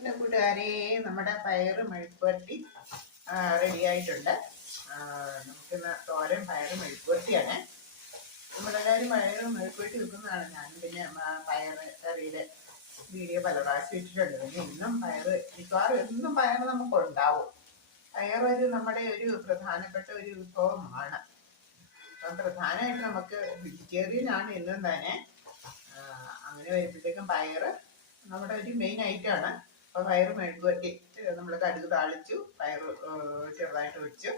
പിന്നെ കൂട്ടുകാരെ നമ്മുടെ പയറ് മെഴുക്കുവരട്ടി റെഡിയായിട്ടുണ്ട്. നമുക്കിന്ന് തോരൻ പയറ് മെഴുക്കുവരട്ടിയാണ് നമ്മളെല്ലാവരും പയറ് മെഴുക്കുവരട്ടി വെക്കുന്നതാണ്. ഞാൻ പിന്നെ പയറ് കറിയുടെ വീഡിയോ പല പ്രാവശ്യം ഇട്ടിട്ടുണ്ട്. പിന്നെ ഇന്നും പയറ് മിക്കവാറും എന്നും പയറ് നമുക്ക് ഉണ്ടാവും പയർ ഒരു നമ്മുടെ ഒരു പ്രധാനപ്പെട്ട ഒരു വിഭവമാണ്. അപ്പം പ്രധാനമായിട്ട് നമുക്ക് വെജിറ്റേറിയൻ ആണ് എന്നും തന്നെ. അങ്ങനെ വരുമ്പോഴത്തേക്കും പയറ് നമ്മുടെ ഒരു മെയിൻ ഐറ്റമാണ് അപ്പോൾ പയർ മെഴുകുവരട്ടി നമ്മൾ കടുക് താളിച്ചു പയർ ചെറുതായിട്ട് ഒഴിച്ചു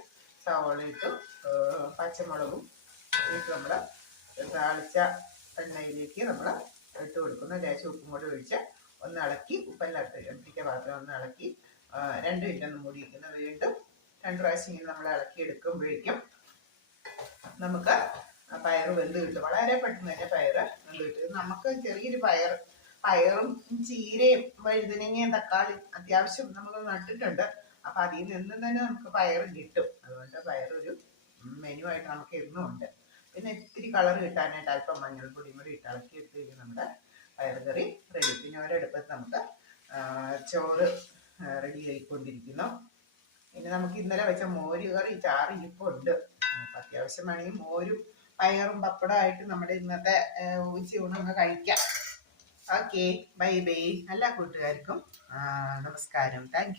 സവോള ഇട്ടു പച്ചമുളകും ഇട്ട് നമ്മൾ താളിച്ച എണ്ണയിലേക്ക് നമ്മൾ ഇട്ട് കൊടുക്കുന്ന. ലേശം ഉപ്പും കൂടി ഒഴിച്ച് ഒന്ന് ഇളക്കി ഉപ്പെല്ലാം പിടിച്ച പാത്രം ഒന്ന് ഇളക്കി രണ്ട് മിനിറ്റ് ഒന്ന് മൂടി വയ്ക്കുന്നു വീണ്ടും രണ്ട് പ്രാവശ്യം ഇങ്ങനെ നമ്മൾ ഇളക്കി എടുക്കുമ്പോഴേക്കും നമുക്ക് പയർ വെന്ത് കിട്ടും. വളരെ പെട്ടെന്ന് തന്നെ പയർ വെന്ത് കിട്ടും. നമുക്ക് ചെറിയൊരു പയർ പയറും ചീരയും വഴുതനങ്ങയും തക്കാളി അത്യാവശ്യം നമ്മൾ നട്ടിട്ടുണ്ട്. അപ്പൊ അതിൽ നിന്ന് തന്നെ നമുക്ക് പയറും കിട്ടും. അതുകൊണ്ട് പയറൊരു മെനു ആയിട്ട് നമുക്ക് എന്നും ഉണ്ട്. പിന്നെ ഇത്തിരി കളർ കിട്ടാനായിട്ട് അല്പം മഞ്ഞൾപ്പൊടിയും കൂടി ഇട്ട് ഇളക്കി കഴിഞ്ഞാൽ നമ്മുടെ പയർ കറി റെഡി പിന്നെ ഒരടുപ്പത്ത് നമുക്ക് ചോറ് റെഡി ആയിക്കൊണ്ടിരിക്കുന്നു. പിന്നെ നമുക്ക് ഇന്നലെ വെച്ച മോര് കറി ചാറ് ഉണ്ട് അപ്പൊ അത്യാവശ്യം വേണമെങ്കിൽ മോരും പയറും പപ്പടമായിട്ട് നമ്മുടെ ഇന്നത്തെ ഉച്ചയൂണ് അങ്ങ് കഴിക്കാം. ഓക്കെ ബൈ ബൈ എല്ലാ കൂട്ടുകാർക്കും നമസ്കാരം. താങ്ക്